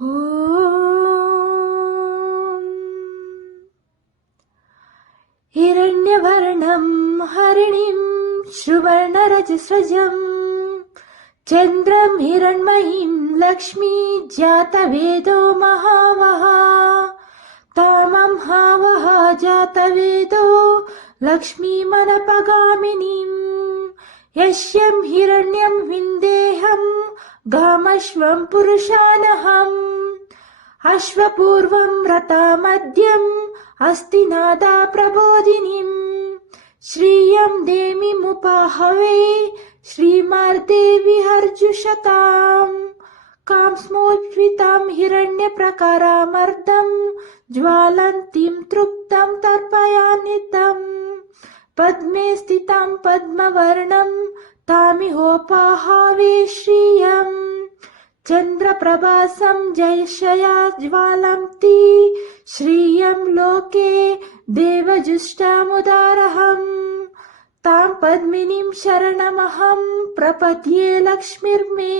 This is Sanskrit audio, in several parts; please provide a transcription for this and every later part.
ॐ हिरण्यवर्णं हरिणीं सुवर्णरजस्रजं चन्द्रं हिरण्मयीं लक्ष्मी जातवेदो महावः तामं हावः जातवेदो लक्ष्मीमनपगामिनीं यस्यं हिरण्यं विन्देहं गामश्वं पुरुषानहम् अश्वपूर्वं रथमद्यम् अस्ति नादा प्रबोधिनीम् श्रियं देवीमुपाहवे श्रीमार्देवी हर्जुषताम् कांस्मोज्झितां हिरण्यप्रकारामर्दं ज्वालन्तीं तृप्तं तर्पयान्वितं पद्मे स्थितां पद्मवर्णं तामिहोपाहवे श्रियम् चन्द्रप्रभासं जयशया ज्वालन्ती श्रियं लोके देवजुष्टामुदारहम् तां पद्मिनीं शरणमहं प्रपद्ये लक्ष्मीर्मे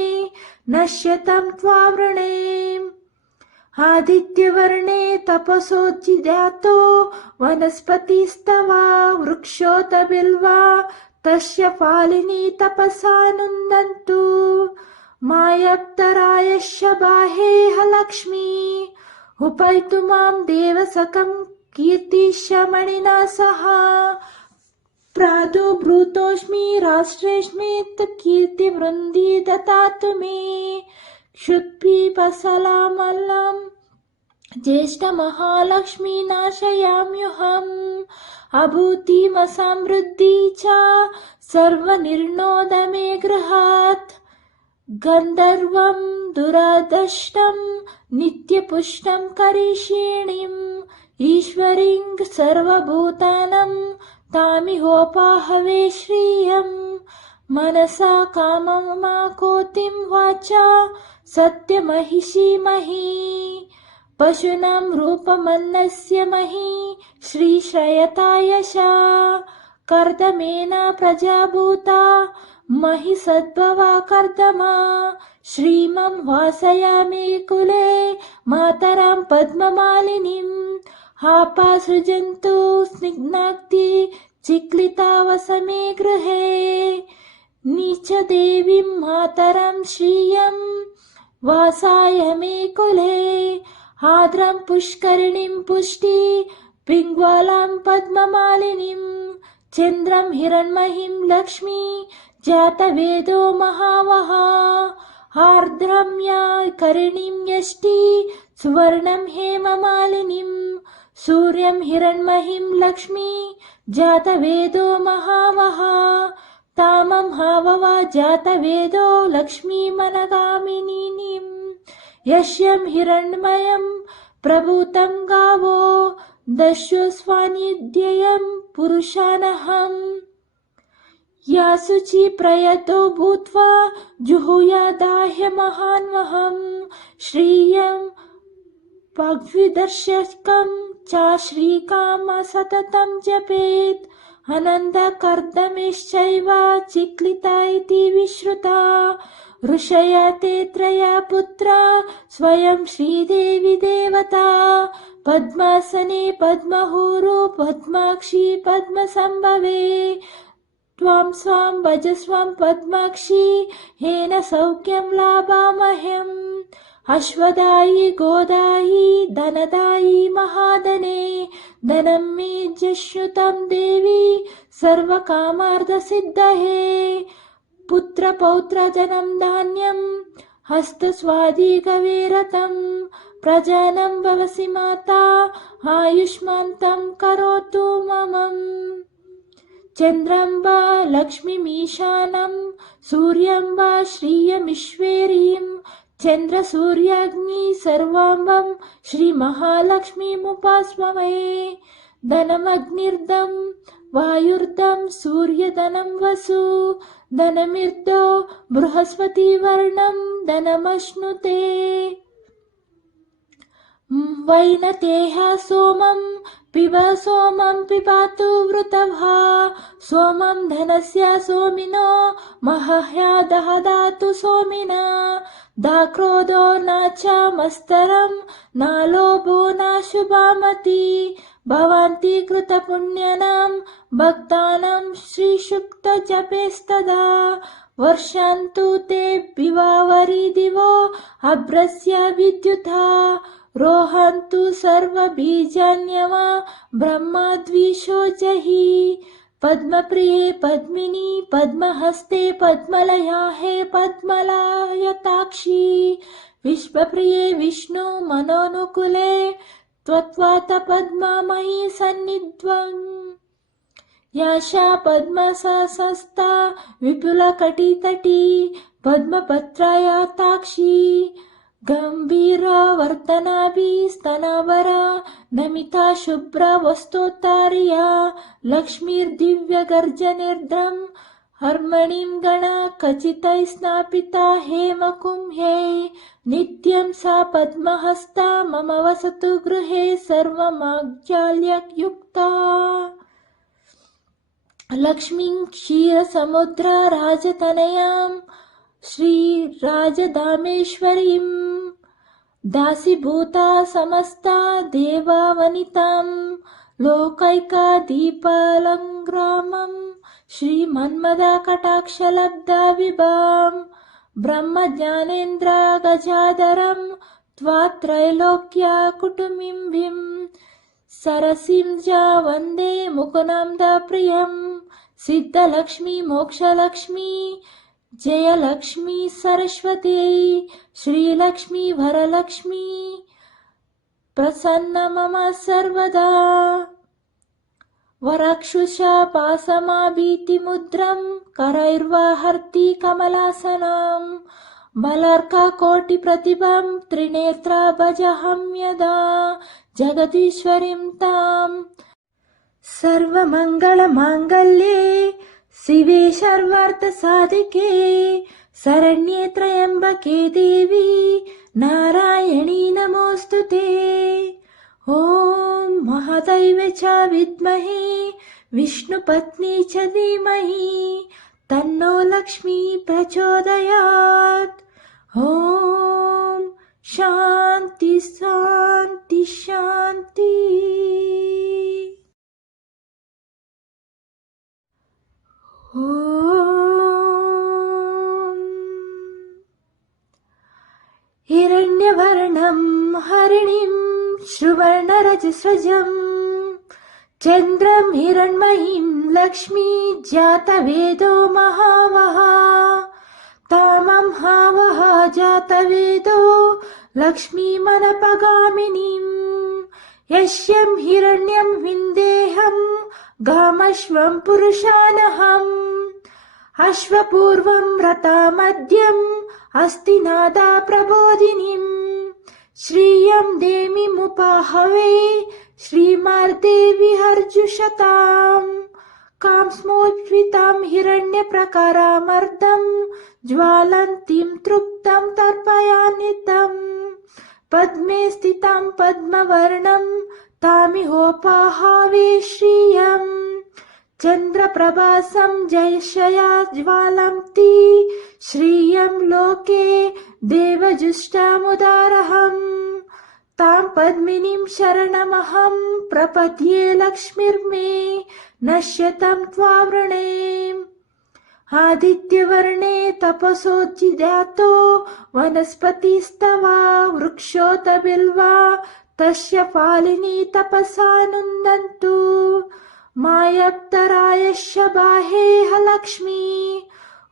नश्यतं त्वावृणे आदित्यवर्णे तपसोज्जिदातो वनस्पतिस्तवा वृक्षोत बिल्वा तस्य फालिनी तपसानुन्दन्तु मायप्तरायश्च बाहेह लक्ष्मी उपैतु मां देवसकं कीर्तिशमणिना सह प्रादुर्भूतोऽस्मि राष्ट्रेऽस्मि कीर्तिवृन्दी ददातु मे क्षुत्पिपसलामलं ज्येष्ठमहालक्ष्मी नाशयाम्यहम् अभूतिमसमृद्धि च सर्वनिर्णोद मे गृहात् गन्धर्वं दुरादष्टं नित्यपुष्टं करिष्यिणीम् ईश्वरीं सर्वभूतानां तामिहोपाहवे श्रियं मनसा काममाकोतिं वाचा सत्यमहिषी मही पशूनां रूपमन्नस्य मही श्रीश्रयता यशा कर्दमेन प्रजाभूता महि सद्भवा कर्दमा श्रीमं वासयामि कुले मातरां पद्ममालिनीं हापासृजन्तु स्निग्धाक्ति चिक्लिता वसमे गृहे नीचदेवीं मातरं श्रियं वासाय मे कुले आर्द्रं पुष्करिणीं पुष्टि पिङ्गलां पद्ममालिनीं चन्द्रं हिरण्मयीं लक्ष्मी जातवेदो महावः आर्द्रं या करिणीं यष्टि सुवर्णं हेममालिनीं सूर्यं हिरण्मयीं लक्ष्मी जातवेदो महावः तामं हाववा जातवेदो लक्ष्मीमनगामिनीं यस्यं हिरण्मयं प्रभूतं गावो दस्युस्वानिध्ययं पुरुषानहम् या शुचि प्रयतो भूत्वा जुहुयादाह्य महान्वहम् श्रियं पग्विदर्शकं च श्रीकाम सततं जपेत् आनन्दकर्दमेश्चैव चिक्लिता इति विश्रुता ऋषया ते त्रया पुत्रा स्वयं श्रीदेवी देवता पद्मासने पद्महुरो पद्माक्षी पद्मसंभवे त्वां स्वां भजस्वं पद्माक्षी येन सौख्यं लाभामह्यम् अश्वदायी गोदायी धनदायी महाधने धनं मे जश्नुतं देवी सर्वकामार्थसिद्धये पुत्रपौत्रजनं धान्यं हस्तस्वादिकवेरतं प्रजानं भवसि माता आयुष्मन्तं करोतु ममम् चन्द्रं वा लक्ष्मीमीशानं सूर्यं वा श्रियमीश्वरीं चन्द्रसूर्याग्नि सर्वाम्बं श्रीमहालक्ष्मीमुपास्महे धनमग्निर्दं वायुर्दं सूर्यधनं वसु धनमिर्दो बृहस्पतिवर्णं धनमश्नुते वैनतेह सोमं पिब सोमं पिबातु वृतभा सोमं धनस्य सोमिनो मह्या दहदातु सोमिना दाक्रोधो न च मस्तरं न लोभो न शुभामति भवन्ति कृतपुण्यानां भक्तानां श्रीसुक्तजपेस्तदा वर्षन्तु ते विवावरिदिवो अभ्रस्य विद्युता रोहन्तु सर्वबीजान्यवा ब्रह्मद्विषोजहि पद्मप्रिये पद्मिनी पद्महस्ते पद्मलया हे पद्मलायताक्षी विश्वप्रिये विष्णु मनोनुकूले त्वत्वात पद्ममयी सन्निध्वं याशा पद्मसहस्ता विपुलकटितटी पद्मपत्रायताक्षी गंभीरावर्तनाभि स्तनवरा नमिता शुभ्रा वस्तोत्तार्या लक्ष्मीर्दिव्यगर्जनिर्द्रं हर्मणिं गणा खचितैः स्नापिता हेमकुम्भे नित्यं सा पद्महस्ता मम वसतु गृहे सर्वमाज्ञाल्ययुक्ता लक्ष्मीं क्षीरसमुद्रा राजतनयां श्रीराजदामेश्वरीं दासीभूता समस्ता देवावनितां लोकैका दीपालङ्ग्रामं श्रीमन्मदकटाक्षलब्धा विभां ब्रह्मज्ञानेन्द्र गजाधरं त्वात्रैलोक्या कुटुम्बिं सरसिं च वन्दे मुकुन्दप्रियं सिद्धलक्ष्मी मोक्षलक्ष्मी जयलक्ष्मी सरस्वती श्रीलक्ष्मी वरलक्ष्मी प्रसन्न मम सर्वदा वरक्षुषा पासमाभीतिमुद्रं करैर्वहर्ति कमलासनं बलार्ककोटिप्रतिभं त्रिनेत्रा भजहं यदा जगदीश्वरीं तां सर्वमङ्गलमाङ्गल्ये शिवे सर्वार्थसाधिके शरण्ये त्र्यम्बके देवी नारायणी नमोऽस्तुते ॐ महादैवे च विद्महे विष्णुपत्नी च धीमहि तन्नो लक्ष्मी प्रचोदयात् ॐ शान्ति शान्ति शान्ति। हिरण्यवर्णं हरिणीं सुवर्णरजस्वजं चन्द्रं हिरण्मयीं लक्ष्मी जातवेदो महावः तामं हावः जातवेदो लक्ष्मीमनपगामिनीं यस्यं हिरण्यं विन्देहं गामश्वं पुरुषानहम् अश्वपूर्वं रथमद्यम् अस्ति नादा प्रबोधिनीं श्रियं देवीमुपाहवे श्रीमार्देवी हर्जुषताम् कांस्मोज्झितां हिरण्यप्रकारामर्दं ज्वालन्तीं तृप्तं तर्पयान्वितं पद्मे स्थितां पद्मवर्णं तामिहोपाहवे श्रियम् चन्द्रप्रभासं जयशया ज्वालन्ती श्रियं लोके देवजुष्टामुदारहम् तां पद्मिनीं शरणमहं प्रपद्ये लक्ष्मीर्मे नश्यतं त्वावृणे आदित्यवर्णे तपसोज्जिदातो वनस्पतिस्तवा वृक्षोत बिल्वा तस्य फालिनी तपसानुन्दन्तु मायप्तरायश्च बाहेह लक्ष्मी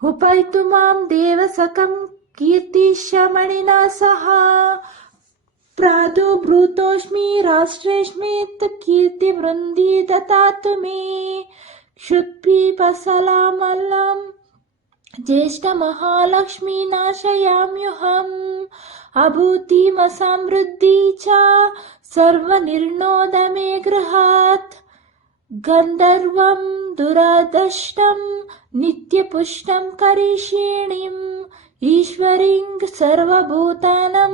उपैतु मां देवसकं कीर्तिशमणिना सह प्रादुर्भूतोऽस्मि राष्ट्रेऽस्मित् कीर्तिवृन्दी ददातु मे क्षुत्पिपसलामल्लं ज्येष्ठमहालक्ष्मी नाशयाम्यहम् अभूतिमसमृद्धि च सर्वनिर्णोद मे गृहात् गन्धर्वं दुरादष्टं नित्यपुष्टं करिषीणीम् ईश्वरीं सर्वभूतानां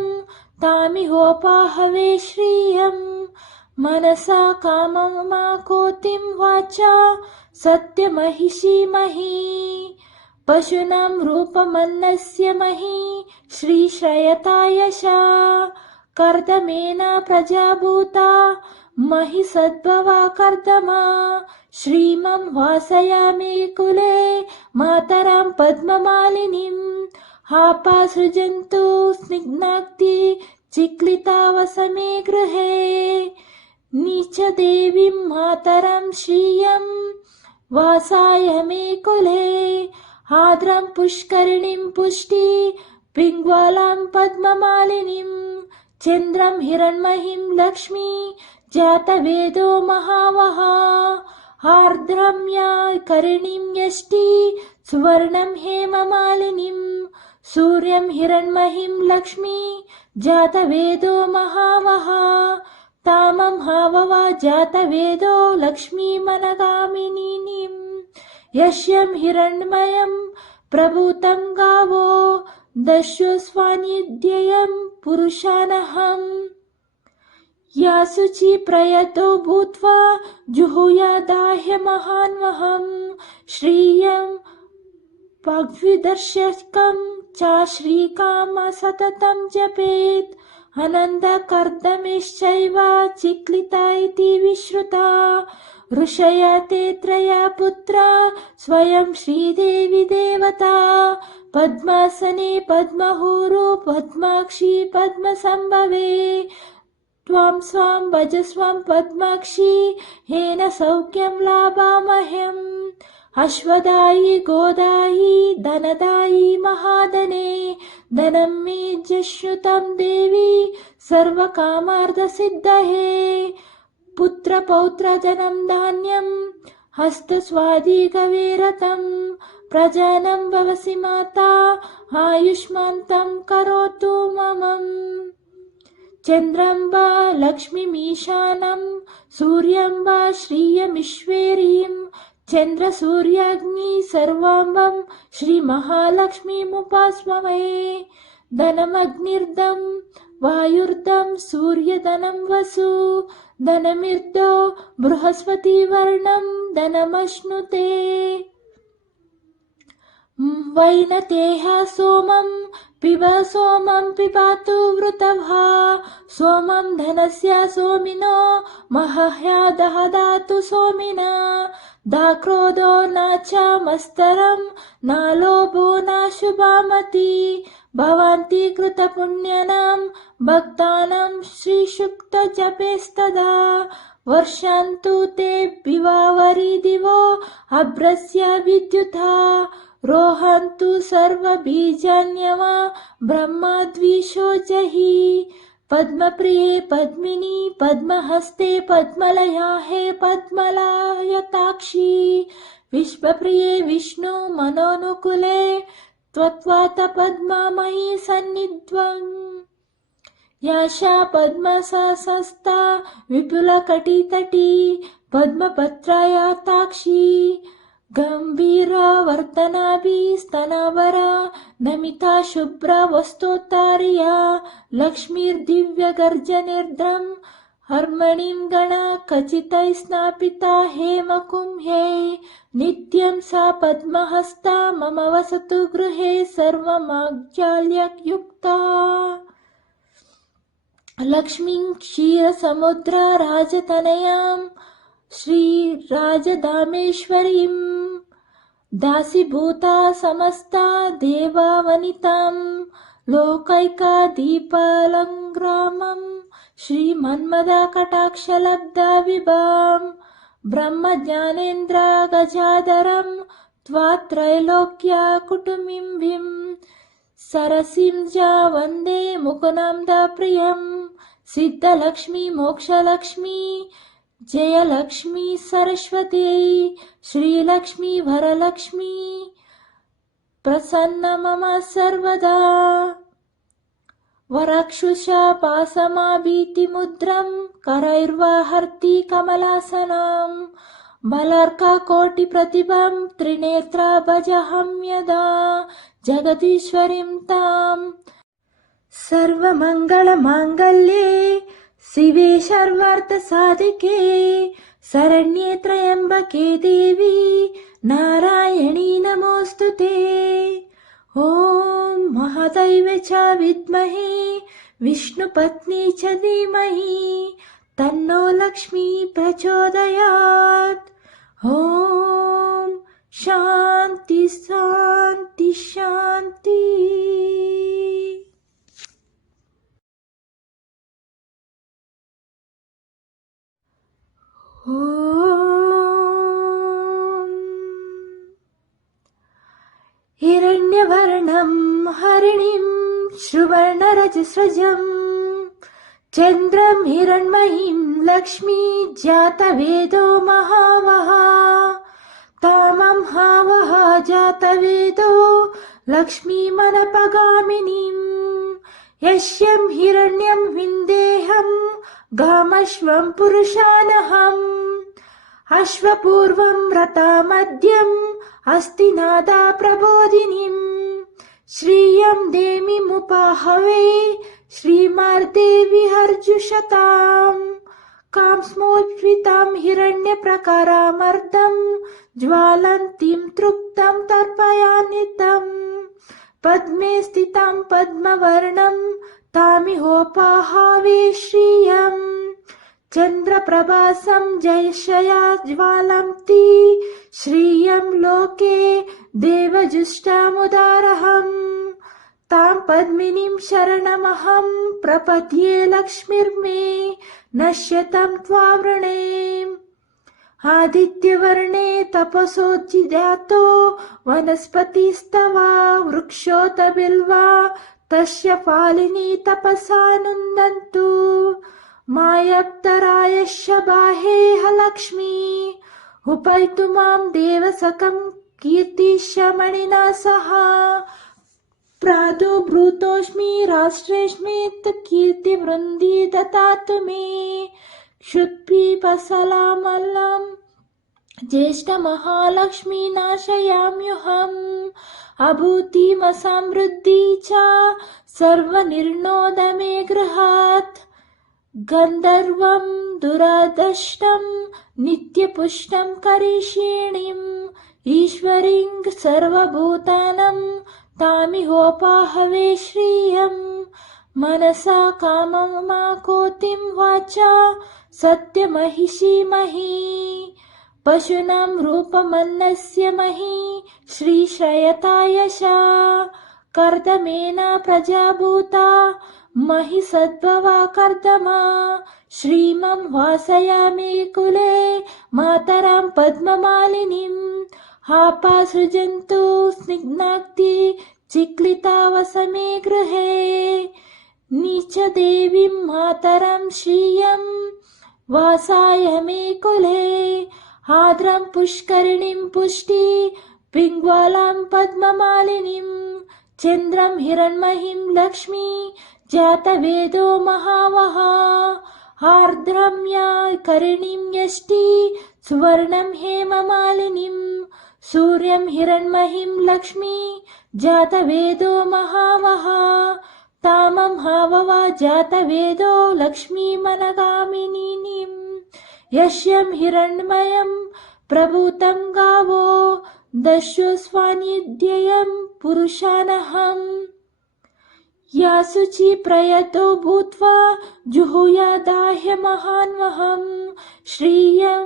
तामिहोपाहवे श्रियं मनसा काममाकोतिं वाचा सत्यमहिषीमहि पशूनां रूपमन्नस्य मही श्रीश्रयता यशा कर्दमेन प्रजाभूता महि सद्भवा कर्दमा श्रीमं वासयामि कुले मातरां पद्ममालिनीम् हापासृजन्तु स्निग्धाक्ति चिक्लिता वसमे गृहे नीचदेवीं मातरं श्रियं वासाय मे कुले आर्द्रं पुष्करिणीं पुष्टि पिङ्गलां पद्ममालिनीं चन्द्रं हिरण्मयीं लक्ष्मी जातवेदो महावहा आर्द्रं या करिणीं यष्टि सुवर्णं हेममालिनीं सूर्यं हिरण्मयीं लक्ष्मी जातवेदो महावहा तामं हाववा जातवेदो लक्ष्मीमनगामिनीं यस्यं हिरण्मयं प्रभूतं गावो दस्युस्वानिध्ययं पुरुषानहम् या शुचि प्रयतो भूत्वा जुहुयादाह्य महान्वहं श्रियं पग्विदर्शकं च श्रीकाम सततं जपेत् अनन्दकर्दमेश्चैव चिक्लिता इति विश्रुता ऋषया ते त्रया पुत्रा स्वयं श्रीदेवी देवता पद्मासने पद्महुरो पद्माक्षी पद्मसम्भवे त्वां स्वां भजस्वां पद्माक्षी हेन सौख्यं लाभामह्यम् अश्वदायि गोदायि धनदायि महाधने धनं मे जश्नुतं देवी सर्वकामार्थसिद्धये पुत्रपौत्रजनं धान्यं हस्तस्वादिगवेरतं प्रजानं भवसि माता आयुष्मान्तं करोतु ममम् चन्द्रम्बा लक्ष्मीमीशानं सूर्यम्बा श्रियमीश्वरीं चन्द्रसूर्याग्नि सर्वाम्बं श्रीमहालक्ष्मीमुपास्महे धनमग्निर्दं वायुर्दं सूर्यधनं वसु धनमिर्दो बृहस्पतिवर्णं धनमश्नुते वैनतेह सोमं पिब सोमं पिबातु वृतभा सोमं धनस्य सोमिनो मह्या दहदातु सोमिना दाक्रोधो न च मस्तरं न लोभो न शुभामति भवन्ति कृतपुण्यानां भक्तानां श्रीसुक्तजपेस्तदा वर्षन्तु ते विवावरि दिवो अभ्रस्य विद्युता रोहन्तु सर्वबीजान्यवा ब्रह्मद्विषोजहि पद्मप्रिये पद्मिनी पद्महस्ते पद्मलया हे पद्मलायताक्षी विश्वप्रिये विष्णु मनोनुकूले त्वत्वात पद्मामयी सन्निध्वम् याशा पद्मसहस्ता विपुलकटितटी पद्मपत्रायताक्षी गम्भीरावर्तनाभि स्तनावरा नमिता शुभ्र वस्तोत्तार्या लक्ष्मीर्दिव्यगर्जनिर्द्रं हर्मणीं गणा खचितैः स्नापिता हेमकुम्भे नित्यं सा पद्महस्ता मम वसतु गृहे सर्वमाज्ञाल्ययुक्ता लक्ष्मीं क्षीरसमुद्रा राजतनयां श्रीराजधामेश्वरीं दासीभूता समस्ता देवावनितां लोकैका दीपालङ्ग्रामं श्रीमन्मदकटाक्षलब्धा विभां ब्रह्मज्ञानेन्द्र गजाधरं त्वात्रैलोक्या कुटुम्बिं सरसिं च वन्दे मुकुन्दप्रियं सिद्धलक्ष्मी मोक्षलक्ष्मी जयलक्ष्मी सरस्वती श्रीलक्ष्मी वरलक्ष्मी प्रसन्न मम सर्वदा वरक्षुषा पासमाभीतिमुद्रं करैर्वहर्ति कमलासनां बलार्ककोटिप्रतिभं त्रिनेत्रा भजहं यदा जगदीश्वरीं ताम् सर्वमङ्गलमाङ्गल्ये शिवे सर्वार्थसाधिके शरण्ये त्र्यम्बके देवी नारायणी नमोऽस्तुते। ॐ महादैवे च विद्महे विष्णुपत्नी च धीमहि तन्नो लक्ष्मी प्रचोदयात्। ॐ शान्ति शान्ति शान्ति। ॐ हिरण्यवर्णं हरिणीं सुवर्णरजस्रजं चन्द्रं हिरण्मयीं लक्ष्मी जातवेदो महावः तामं हावः जातवेदो लक्ष्मीमनपगामिनीं यस्यं हिरण्यं विन्देहं गामश्वं पुरुषानहम् अश्वपूर्वं रथमद्यम् अस्ति नादा प्रबोधिनीं श्रियं देवीमुपाहवे श्रीमार्देवी हर्जुषताम् कांस्मोत्फितां हिरण्यप्रकारामर्दं ज्वालन्तीं तृप्तं तर्पयान्वितं पद्मे स्थितां पद्मवर्णं तामिहोपाहवे श्रियं चन्द्रप्रभासं जयशया ज्वालन्ती श्रियं लोके देवजुष्टामुदारहम् तां पद्मिनीं शरणमहं प्रपद्ये लक्ष्मीर्मे नश्यतं त्वावृणे आदित्यवर्णे तपसोज्जिदातो वनस्पतिस्तवा वृक्षोत बिल्वा तस्य फालिनी तपसा नुन्दन्तु मायप्तरायश्च बाहेह लक्ष्मी उपैतु मां देवसकं कीर्तिशमणिना सह प्रातो भूतोऽस्मि राष्ट्रेऽस्मित् कीर्तिवृन्दी ददातु मे क्षुत्पिपसलामलं ज्येष्ठमहालक्ष्मी नाशयाम्यहम् अभूतिमसमृद्धि च सर्वनिर्णोद मे गृहात् गन्धर्वं दुरादष्टं नित्यपुष्टं करिष्यिणीम् ईश्वरीं सर्वभूतानां तामिहोपाहवे श्रियं मनसा काममाकोतिं वाचा सत्यमहिषी मही पशूनां रूपमन्नस्य मही श्रीश्रयता यशा कर्दमेन प्रजाभूता महि सद्भवा कर्दमा श्रीमं वासयामि कुले मातरां पद्ममालिनीं हापासृजन्तु स्निग्धाक्ति चिक्लिता वसमे गृहे नीचदेवीं मातरं श्रियं वासाय मे कुले आर्द्रं पुष्करिणीं पुष्टि पिङ्गलां पद्ममालिनीं चन्द्रं हिरण्मयीं लक्ष्मी जातवेदो महावः आर्द्रं या करिणीं यष्टि सुवर्णं हेममालिनीं सूर्यं हिरण्मयीं लक्ष्मी जातवेदो महावः तामं हाववा जातवेदो लक्ष्मीमनगामिनीं यस्यं हिरण्मयं प्रभूतं गावो दस्युस्वानिध्ययं पुरुषानहम् या शुचि प्रयतो भूत्वा जुहुयादाह्यमहान्वहं श्रियं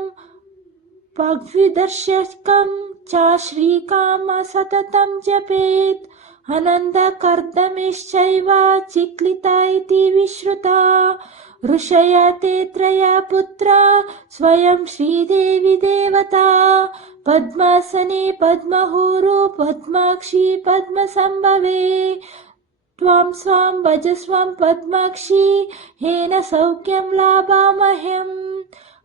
पग्विदर्शकं च श्रीकाम सततं जपेत् आनन्दकर्दमेश्चैव चिक्लिता इति विश्रुता ऋषया ते त्रया पुत्रा स्वयं श्रीदेवी देवता पद्मासने पद्महुरु पद्माक्षी पद्मसंभवे त्वां स्वां भजस्वां पद्माक्षी येन सौख्यं लाभामह्यम्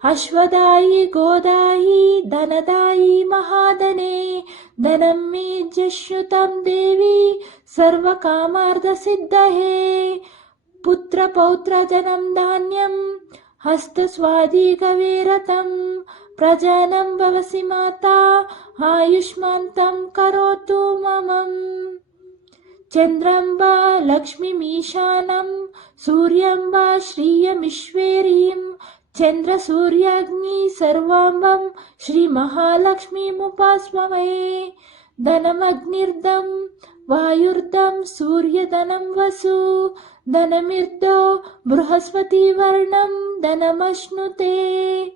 अश्वदायी गोदायी धनदायी महाधने धनं मे जश्रुतं देवी सर्वकामार्थसिद्धये पुत्रपौत्रजनं धान्यं हस्तस्वादिकवेरतं प्रजानं भवसि माता आयुष्मन्तं करोतु ममम् चन्द्रं वा लक्ष्मीमीशानं सूर्यं वा श्रियमीश्वरीं చంద్ర సూర్యాగ్ని సర్వాంబం శ్రీ మహాలక్ష్మీముపాస్మహే. ధనమగ్నిర్దం వాయుర్దం సూర్యధనం వసు. ధనమిర్దో బృహస్పతి వర్ణం ధనమశ్నుతే.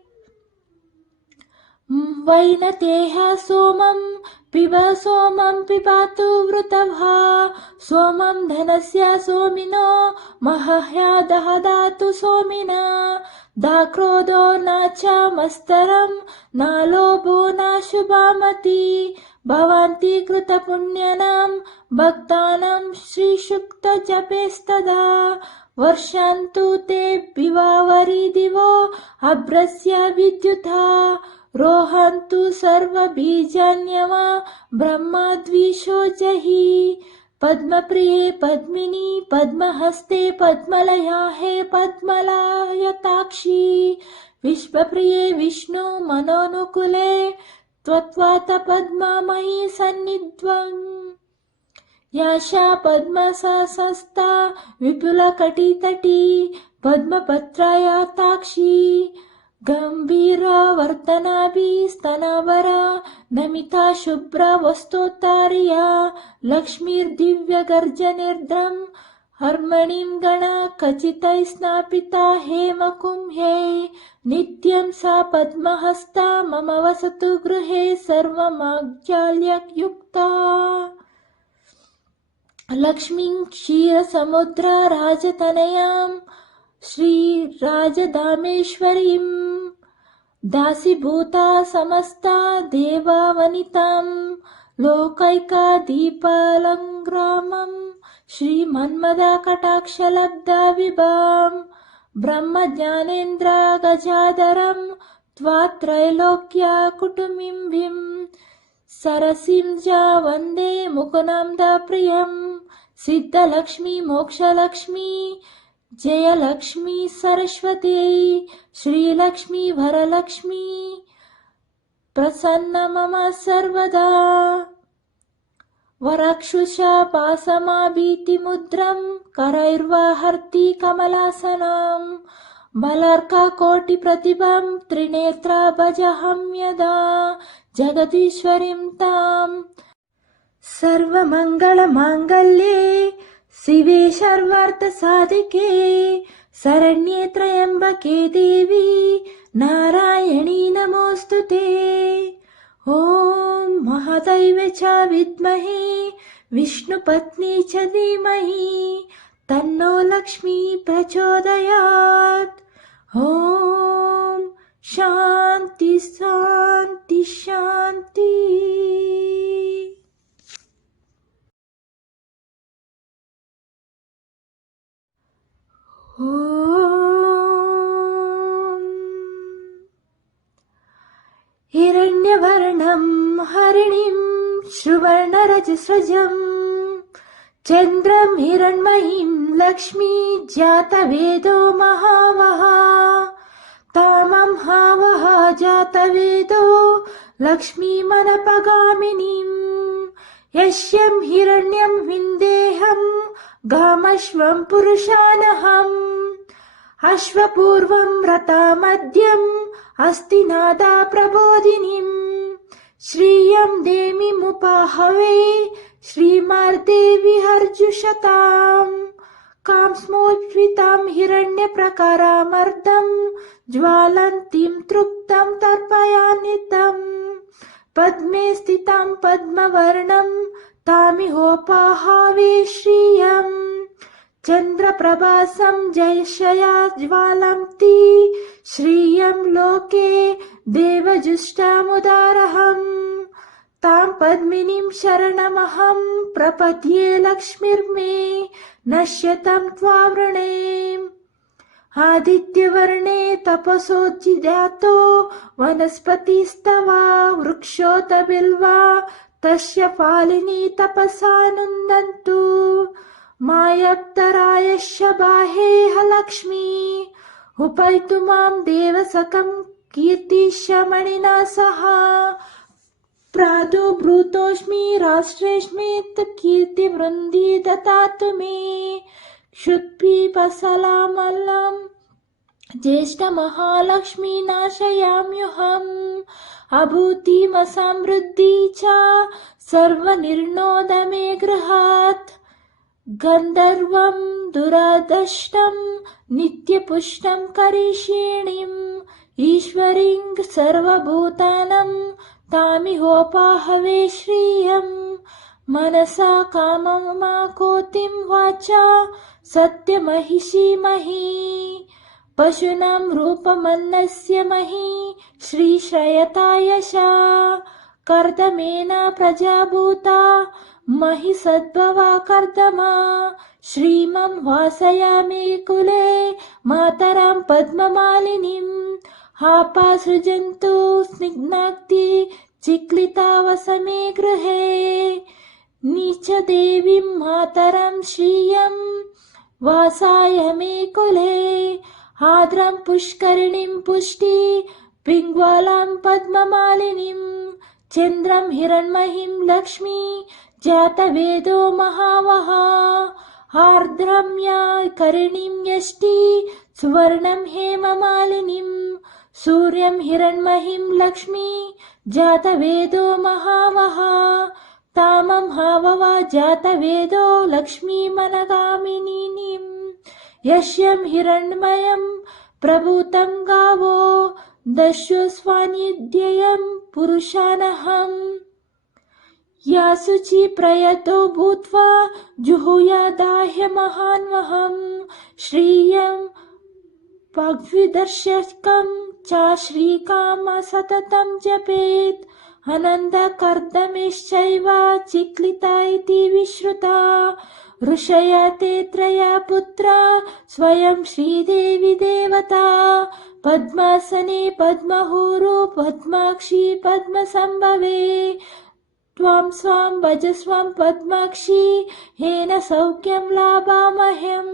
వైనతేహ సోమం పిబ సోమం పిబాతు వృతభా. సోమం ధనస్య సోమినో మహహ్యా దహదాతు సోమినా. దాక్రోధో నాచ మస్తరం నా లోభో నా శుభామతి. భవంతి కృత పుణ్యనాం భక్తానాం శ్రీశుక్త జపేస్తదా. వర్షంతు తే వివావరి దివో అభ్రస్య విద్యుతా. రోహంతు సర్వబీజాన్యమా బ్రహ్మద్విషోజహి. పద్మప్రియే పద్మిని పద్మహస్తే పద్మలయా హే పద్మలాయతాక్షి. విశ్వప్రియే విష్ణు మనోనుకులే త్వత్వాత పద్మమయీ సన్నిధ్వం. యాశా పద్మసస్తా విపులకటితటీ పద్మపత్రయాతాక్షి. గంభీరావర్తనాభి స్తనవరా నమితా శుభ్ర వస్తోత్తార్యా. లక్ష్మీర్దివ్యగర్జనిర్ద్రం హర్మణీం గణ ఖచితై స్నాపితా హేమకుంభే. నిత్యం సా పద్మహస్తా మమ వసతు గృహే సర్వమాజ్ఞాల్యయుక్తా. లక్ష్మీం క్షీరసముద్ర రాజతనయాం శ్రీరాజధామేశ్వరీం. దాసీభూతా సమస్తా దేవావనితాం లోకైకా దీపాలంగ్రామం. శ్రీమన్మద కటాక్షలబ్ధా విభాం. బ్రహ్మజ్ఞానేంద్ర గజాధరం త్వాత్రైలోక్య కుటుంబిం. సరసిం జా వందే ముకునంద ప్రియం. సిద్ధలక్ష్మీ మోక్షలక్ష్మీ జయలక్ష్మీ సరస్వతీ. శ్రీలక్ష్మీ వరలక్ష్మీ ప్రసన్న మమ సర్వదా. వరక్షుషా పాసమాభీతిముద్రం కరైర్వహర్తి కమలాసనం. బలార్కకోటి ప్రతిభం త్రినేత్ర భజహం యదా జగదీశ్వరీం తాం. సర్వమంగళమాంగళ్యే శివే సర్వార్థసాధికే. శరణ్యే త్రయంబకే దేవి నారాయణీ నమోస్తుతే. ఓం మహాదైవే చ విద్మహే విష్ణుపత్ని చ ధీమహి తన్నో లక్ష్మీ ప్రచోదయాత్. ఓం శాంతి శాంతి శాంతి. ఓం హిరణ్యవర్ణం హరిణిం సువర్ణరజస్వజం. చంద్రం హిరణ్మయీం లక్ష్మీ జాతవేదో మహావహ. తామం హావహ జాతవేదో లక్ష్మీమనపగామినీం. యస్యం హిరణ్యం విందేహం గామశ్వం పురుషానహం. అశ్వపూర్వం రథమద్యం అస్తి నాదా ప్రబోధినిం. శ్రియం దేమిముపాహవే శ్రీమార్దే విహర్జుషతాం. కాంస్మోజ్వితాం హిరణ్యప్రకారామర్దం జ్వాలంతిం తృప్తం తర్పయాన్వితం. పద్మే స్థితం పద్మవర్ణం తామిహోపాహవే శ్రియం. చంద్రప్రభాసం జయశయా జ్వాలంతి శ్రియం లోకే దేవజుష్టాముదారహం. తాం పద్మినీం శరణమహం ప్రపద్యే లక్ష్మీర్మే నశ్యతం త్వావృణే. ఆదిత్యవర్ణే తపసోజ్జిదాతో వనస్పతిస్తవా వృక్షోత బిల్వా తస్య ఫాలినీ తపసానుందంతు. మాయప్తరాయశ్చ బాహేహ లక్ష్మీ ఉపైతు మాం దేవసకం కీర్తిశ్చ మణినా సహ. ప్రాదుర్భూతోస్మి రాష్ట్రేస్మి కీర్తివృంది దదాతు మే. క్షుత్పిపసలామలం ज्येष्ठमहालक्ष्मी नाशयाम्युहम् अभूतिमसमृद्धि च सर्वनिर्णोद मे गृहात् गन्धर्वं दुरादष्टं नित्यपुष्टं करिष्यिणीम् ईश्वरीं सर्वभूतानां तामिहोपाहवे श्रियम् मनसा काममाकोतिं वाचा सत्यमहिषी मही पशूनां रूपमन्नस्य मही श्रीश्रयता यशा कर्दमेन प्रजाभूता महि सद्भवा कर्दमा श्रीमं वासयामि कुले मातरां पद्ममालिनीं हापासृजन्तु स्निग्धाक्ति चिक्लिता वसमे गृहे नीचदेवीं मातरं श्रियं वासाय मे कुले आर्द्रं पुष्करिणीं पुष्टि पिङ्गलां पद्ममालिनीं चन्द्रं हिरण्मयीं लक्ष्मी जातवेदो महावहा आर्द्रं या करिणीं यष्टि सुवर्णं हेममालिनीं सूर्यं हिरण्मयीं लक्ष्मी जातवेदो महावहा तामं हाववा जातवेदो लक्ष्मीमनगामिनीं यस्यं हिरण्मयं प्रभूतं गावो दस्युस्वानिध्ययं पुरुषानहम् या शुचि प्रयतो भूत्वा जुहुयादाह्य महान्वहं श्रियं पग्विदर्शकं च श्रीकाम सततं जपेत् अनन्दकर्दमेश्चैव चिक्लिता इति विश्रुता ऋषया ते त्रया पुत्रा स्वयं श्रीदेवी देवता पद्मासने पद्महुरु पद्माक्षी पद्मसंभवे त्वां स्वां भजस्वां पद्माक्षी येन सौख्यं लाभामह्यम्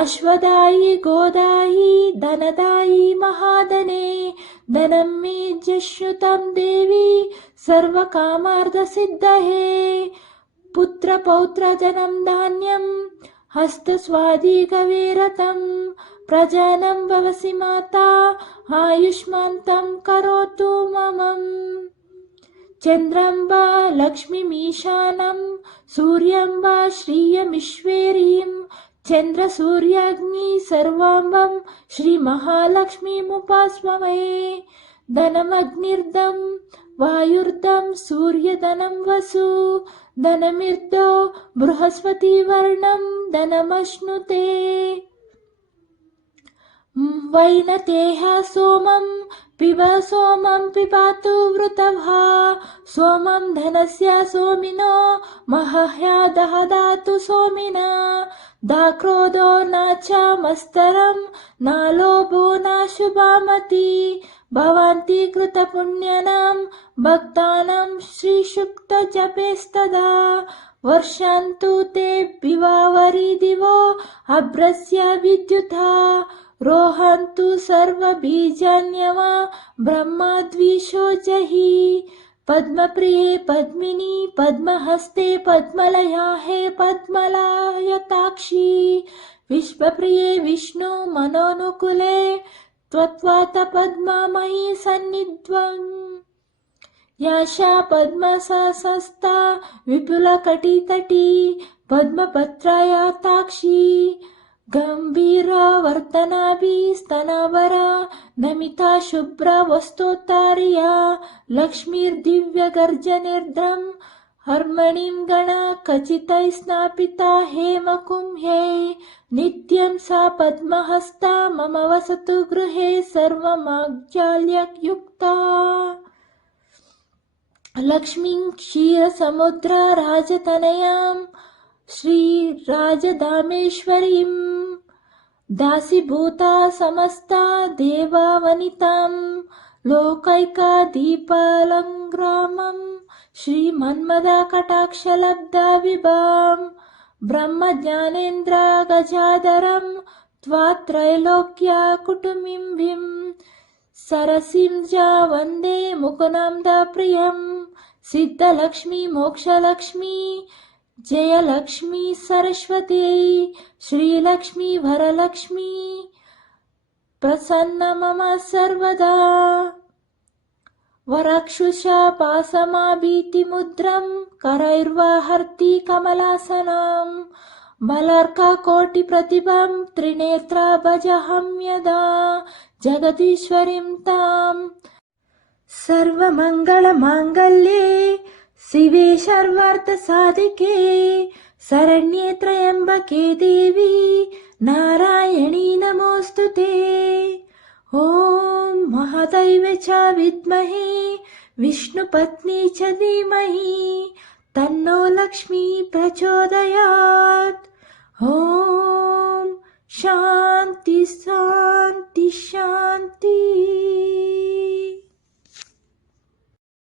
अश्वदायि गोदायि धनदायि महाधने धनं मे जश्रुतं देवी सर्वकामार्थसिद्धये पुत्रपौत्रजनं धान्यं हस्तस्वादिकवेरतं प्रजानं भवसि माता आयुष्मन्तं करोतु ममम् चन्द्रं वा लक्ष्मीमीशानं सूर्यं वा श्रियमीश्वरीं चन्द्रसूर्याग्नि सर्वाम्बं श्रीमहालक्ष्मीमुपास्महे धनमग्निर्दं वायुर्दं सूर्यधनं वसु धनमिर्दो बृहस्पतिवर्णं धनमश्नुते वैनतेह सोमं पिब सोमं पिबातु वृतभा सोमं धनस्य सोमिनो मह्या दहदातु सोमिना दाक्रोधो न च मस्तरं न लोभो न शुभामति भवन्ति कृतपुण्यानां भक्तानां श्रीसुक्तजपेस्तदा वर्षन्तु ते विवावरि दिवो अभ्रस्य विद्युता रोहन्तु सर्वबीजान्यवा ब्रह्माद्विषोजहि पद्मप्रिये पद्मिनी पद्महस्ते पद्मलया हे पद्मलायताक्षी विश्वप्रिये विष्णु मनोनुकूले त्वत्वात पद्मामयी सन्निध्वम् याशा पद्मसहस्ता विपुलकटितटी पद्मपत्रायताक्षी गंभीरावर्तनाभि स्तनावरा नमिता शुभ्र वस्तोत्तार्या लक्ष्मीर्दिव्यगर्जनिर्द्रं हर्मणीं गणा खचितैः स्नापिता हेमकुम्भे नित्यं सा पद्महस्ता मम वसतु गृहे सर्वमाज्ञाल्ययुक्ता लक्ष्मीं क्षीरसमुद्र राजतनयां श्रीराजधामेश्वरीं दासीभूता समस्ता देवावनितां लोकैका दीपालङ्ग्रामं श्रीमन्मदकटाक्षलब्धा विभां ब्रह्मज्ञानेन्द्र गजाधरं त्वात्रैलोक्या कुटुम्बिं सरसिं च वन्दे मुकुन्दप्रियं सिद्धलक्ष्मी मोक्षलक्ष्मी जयलक्ष्मी सरस्वती श्रीलक्ष्मी वरलक्ष्मी प्रसन्न मम सर्वदा। वरक्षुषा पासमाभीतिमुद्रं करैर्वहर्ति कमलासनम्। बलार्ककोटिप्रतिभं त्रिनेत्रा भजहं यदा जगदीश्वरीं ताम्। सर्वमङ्गलमाङ्गल्ये शिवे सर्वार्थसाधिके शरण्ये त्र्यम्बके देवी नारायणी नमोऽस्तुते। ॐ महादैवे च विद्महे विष्णुपत्नी च धीमहि तन्नो लक्ष्मी प्रचोदयात्। ॐ शान्ति शान्ति शान्ति।